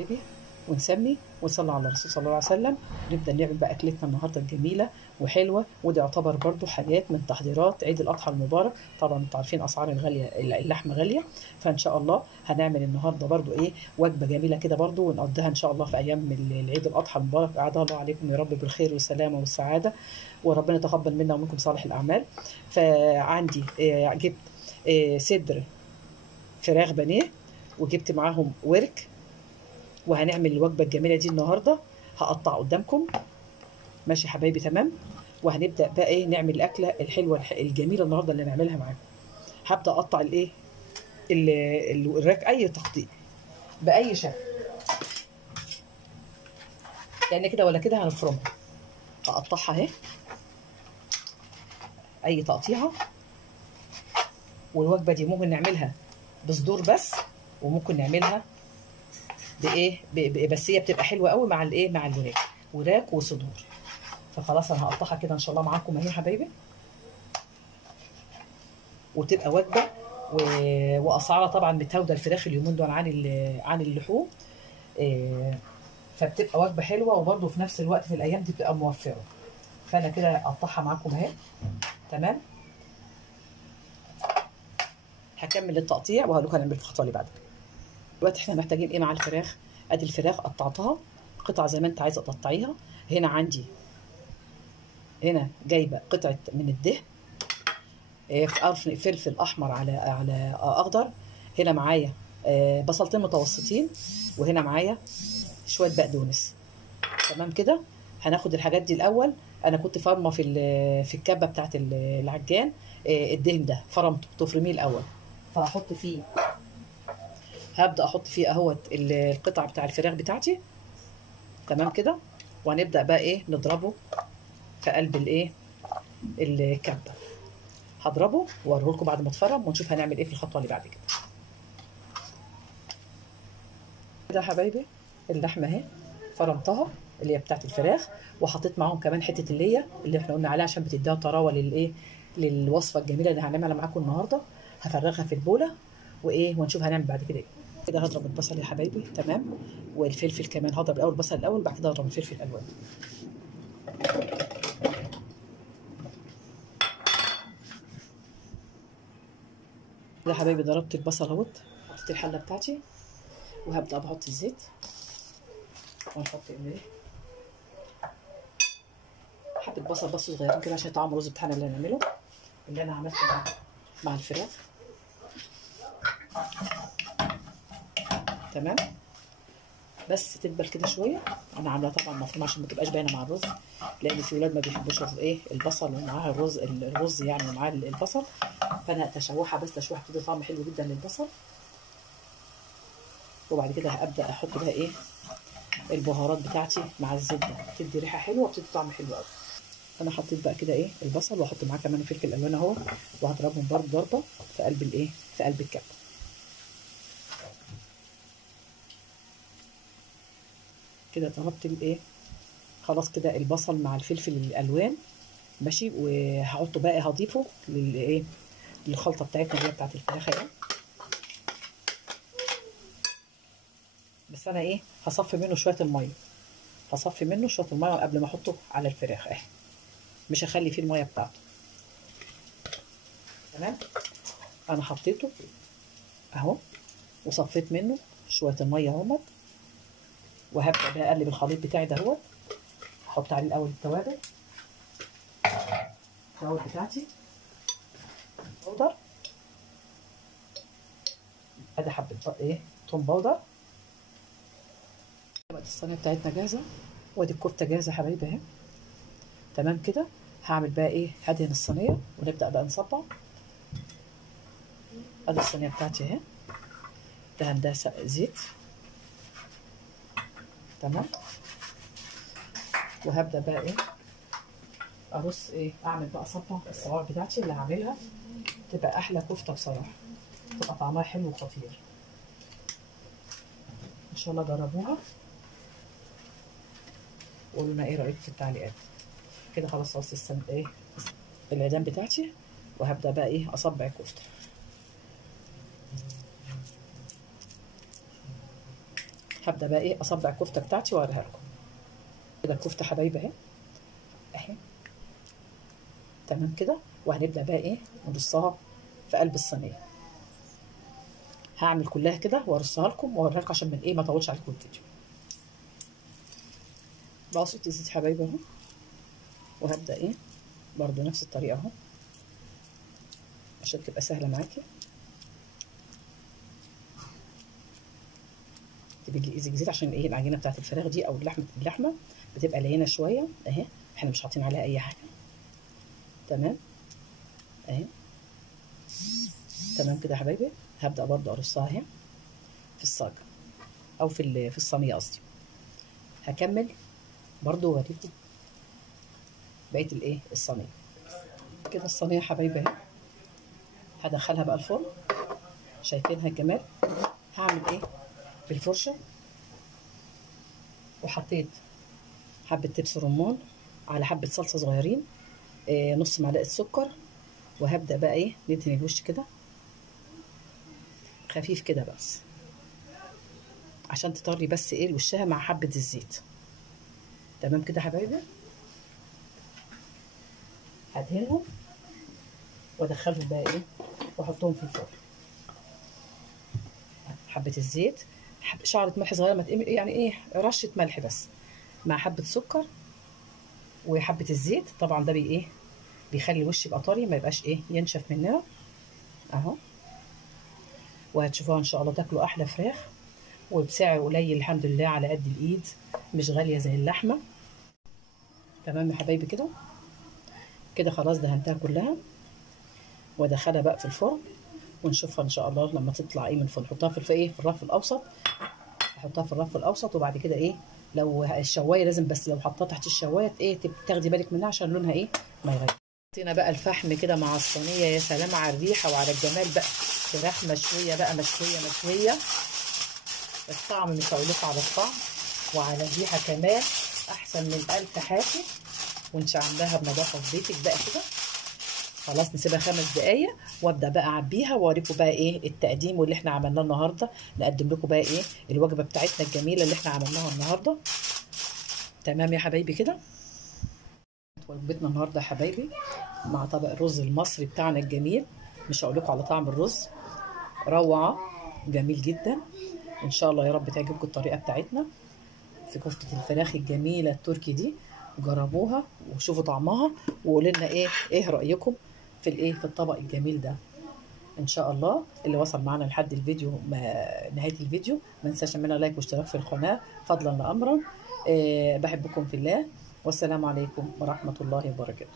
حبايبي ونسمي ونصلي على الرسول صلى الله عليه وسلم. نبدا نعمل بقى اكلتنا النهارده الجميله وحلوه، ودي يعتبر برضو حاجات من تحضيرات عيد الاضحى المبارك. طبعا انتوا عارفين اسعار الغاليه، اللحمه غاليه، فان شاء الله هنعمل النهارده برضو ايه وجبه جميله كده برضو، ونقضيها ان شاء الله في ايام العيد الاضحى المبارك. اعاده الله عليكم يا رب بالخير والسلامه والسعاده، وربنا يتقبل منا ومنكم صالح الاعمال. فعندي جبت صدر فراخ بانيه، وجبت معاهم ورك، وهنعمل الوجبه الجميله دي النهارده. هقطع قدامكم ماشي يا حبايبي، تمام. وهنبدا بقى ايه نعمل الاكله الحلوه الجميله النهارده اللي نعملها معاكم. هبدا اقطع الايه الوراك اي تقطيع باي شكل، يعني كده ولا كده هنفرمها. هقطعها اهي اي تقطيعه. والوجبه دي ممكن نعملها بصدور بس، وممكن نعملها بايه بس هي بتبقى حلوه قوي مع الايه مع الوراك، وراك وصدور. فخلاص انا هقطعها كده ان شاء الله معاكم اهي يا حبايبي، وتبقى وجبه. واسعارها طبعا متهاوده الفراخ اليومين دول عن اللحوم، فبتبقى وجبه حلوه، وبرده في نفس الوقت في الايام دي بتبقى موفره. فانا كده اقطعها معاكم اهي، تمام. هكمل التقطيع وهقول لكم هنعمل الخطوه اللي بعد كده. دلوقتي احنا محتاجين ايه مع الفراخ؟ ادي الفراخ قطعتها قطع زي ما انت عايزه تقطعيها. هنا عندي جايبه قطعه من الدهن، فلفل احمر على اخضر. هنا معايا بصلتين متوسطين، وهنا معايا شويه بقدونس، تمام كده. هناخد الحاجات دي الاول. انا كنت فرمه في الكبه بتاعت العجان، الدهن ده فرمته، تفرميه الاول. فهحط فيه، هبدا احط فيه اهوت القطع بتاع الفراخ بتاعتي، تمام كده. وهنبدا بقى ايه نضربه في قلب الايه الكبه. هضربه واوريه لكم بعد ما اتفرم، ونشوف هنعمل ايه في الخطوه اللي بعد كده. كده يا حبايبي اللحمه اهي فرمتها اللي هي بتاعت الفراخ، وحطيت معاهم كمان حته اللي احنا قلنا عليها عشان بتديها طراوه للوصفه الجميله اللي هنعملها معاكم النهارده. هفرغها في البوله ونشوف هنعمل بعد كده ايه. كده هضرب البصل يا حبايبي، تمام. والفلفل كمان هضرب الاول البصل الاول، بعد كده هضرب الفلفل الالوان. كده يا حبايبي ضربت البصل اهوت، حطيت الحله بتاعتي، وهبدا بحط الزيت، ونحط حبه بصل بس صغيرين كده عشان طعم الرز بتاعنا اللي هنعمله، اللي انا عملته مع الفراخ، تمام. بس تدبل كده شويه. انا عاملاها طبعا مفرومه عشان ما تبقاش باينه مع الرز، لان في ولاد ما بيحبوش البصل ومعاها الرز يعني ومعاه البصل. فانا تشوحها بس تشويحه بتدي طعم حلو جدا للبصل. وبعد كده هبدا احط بقى البهارات بتاعتي مع الزيت ده، بتدي ريحه حلوه وبتدي طعم حلو قوي. انا حطيت بقى كده البصل، واحط معاه كمان الفلفل الالوان اهو، وهضربهم برضه ضربه في قلب في قلب الكبه. كده ضربت خلاص كده البصل مع الفلفل الالوان ماشي. وهحطه بقى هضيفه للخلطه بتاعتنا اللي هي بتاعت الفراخ اهي. بس انا هصفي منه شويه الميه، هصفي منه شويه الميه قبل ما احطه على الفراخ اهي، مش هخلي فيه الميه بتاعته، تمام. انا حطيته اهو وصفيت منه شويه الميه اهوت، وهبدا بقى اقلب الخليط بتاعي دهوت. احط عليه الاول التوابل بتاعتي، بودر، ادي حبه توم باودر. دلوقتي الصينيه بتاعتنا جاهزه، وادي الكفته جاهزه يا حبايبي اهي، تمام كده. هعمل بقى هدهن الصينيه ونبدا بقى نصبع. ادي الصينيه بتاعتي اهي دهن ده زيت، تمام. وهبدا بقى ارص اعمل بقى صبع الصوابع بتاعتي اللي هعملها، تبقى احلى كفته بصراحه، تبقى طعمها حلو وخطير. ان شاء الله جربوها وقولوا لنا ايه رايكم في التعليقات. كده خلاص خلصت العيدان بتاعتي، وهبدا بقى اصبع الكفته. هبدا بقى ايه اصبع الكفته بتاعتي واوريها لكم. كده الكفته حبايبي اهي تمام كده. وهنبدا بقى ايه نرصها في قلب الصينيه. هعمل كلها كده وارصها لكم واوريها لكم عشان من ايه ما اطولش عليكم الفيديو. بقصت الزيت حبايبي اهو، وهبدا ايه برضو نفس الطريقه اهو عشان تبقى سهله معاكي. تبقي ايزك زيت عشان ايه العجينه بتاعت الفراخ دي او اللحمه بتبقى لينه شويه اهي. احنا مش حاطين عليها اي حاجه. تمام اهي تمام كده يا حبايبي. هبدا برضو ارصها اهي في الصاج او في الصينيه قصدي. هكمل برضو اوريكم بقيه الايه الصينيه. كده الصينيه يا حبايبي اهي. هدخلها بقى الفرن. شايفينها الجمال. هعمل ايه بالفرشه. وحطيت حبه دبس رمان على حبه صلصه صغيرين، نص معلقه سكر. وهبدا بقى ايه ندهن الوش كده خفيف كده بس عشان تطري بس ايه وشها مع حبه الزيت. تمام كده يا حبايبي. هدهنهم وادخلهم بقى ايه واحطهم في الفرن. حبه الزيت، شعره ملح صغيره ما يعني ايه رشه ملح بس مع حبه سكر وحبه الزيت. طبعا ده ايه بيخلي الوش يبقى طري ما يبقاش ايه ينشف مننا اهو. وهتشوفوها ان شاء الله تاكلوا احلى فراخ وبسعر قليل الحمد لله على قد الايد، مش غاليه زي اللحمه. تمام يا حبايبي كده. كده خلاص دهنتها كلها وادخلها بقى في الفرن ونشوفها ان شاء الله لما تطلع ايه من الفرن. نحطها في ايه في الرف الاوسط. احطها في الرف الاوسط وبعد كده ايه لو الشوايه لازم بس لو حطها تحت الشوايه ايه تاخدي بالك منها عشان لونها ايه ما يغير. حطينا بقى الفحم كده مع الصينيه. يا سلام على الريحه وعلى الجمال بقى. فراخ مشويه بقى مشويه. الطعم مش هقولك على الطعم وعلى الريحه كمان احسن من 1000 حاجه. وانت عاملاها بنظافه في بيتك بقى كده. خلاص نسيبها 5 دقايق وابدا بقى اعبيها واوريكم بقى ايه التقديم واللي احنا عملناه النهارده. نقدم لكم بقى ايه الوجبه بتاعتنا الجميله اللي احنا عملناها النهارده. تمام يا حبايبي كده. وجبتنا النهارده يا حبايبي مع طبق الرز المصري بتاعنا الجميل. مش هقول لكم على طعم الرز روعه جميل جدا. ان شاء الله يا رب تعجبكم الطريقه بتاعتنا في كفته الفراخ الجميله التركي دي. جربوها وشوفوا طعمها وقولوا لنا ايه رايكم في الطبق الجميل ده. ان شاء الله اللي وصل معنا لحد الفيديو نهايه الفيديو ما ننساش نعمل لايك واشتراك في القناه فضلا لامرا. بحبكم في الله والسلام عليكم ورحمه الله وبركاته.